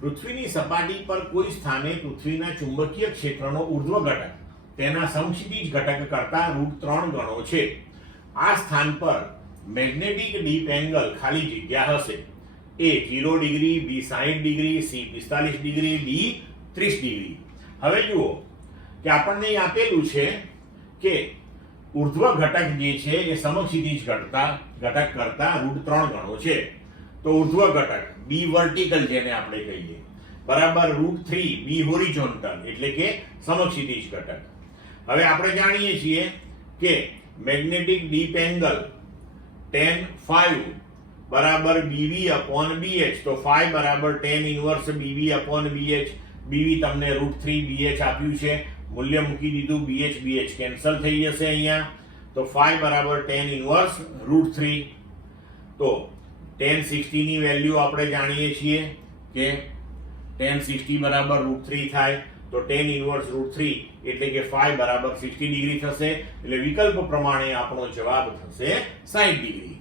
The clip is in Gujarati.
પૃથ્વીની સપાટી પર કોઈ સ્થાને પૃથ્વીના ચુંબકીય ક્ષેત્રનો ઉર્ધ્વ ઘટક તેના સમક્ષિતિજ ઘટક કરતા √3 ગણો છે. આ સ્થાન પર મેગ્નેટિક ડીપ એંગલ ખાલી જગ્યા હશે. એ 0 ડિગ્રી, બી 60 degree, C 45 degree, D 30 degree. હવે જુઓ કે આપણને અહીં આપેલું છે કે ઉર્ધ્વ ઘટક જે છે એ સમક્ષિતિજ ઘટક કરતા √3 ગણો છે. તો ઉર્ધ્વ ઘટક બી વર્ટિકલ જેને આપણે કહીએ બરાબર √3 બી હોરિઝોન્ટલ એટલે કે સમક્ષિતિજ ઘટક. હવે આપણે જાણીએ છીએ કે magnetic deep angle tan phi બરાબર BV upon BH. તો phi બરાબર tan inverse BV upon BH. BV તમને √3 BH આપ્યું છે, મૂલ્ય મૂકી દીધું, BH કેન્સલ થઈ જશે અહીંયા. તો phi બરાબર tan ઇન્વર્સ √3. તો tan 60 ની વેલ્યુ આપણે જાણીએ છીએ કે tan 60 બરાબર √3 થાય. તો tan ઇન્વર્સ √3 એટલે કે phi બરાબર 60 ડિગ્રી થશે. એટલે વિકલ્પ પ્રમાણે આપણો જવાબ થશે 60 ડિગ્રી.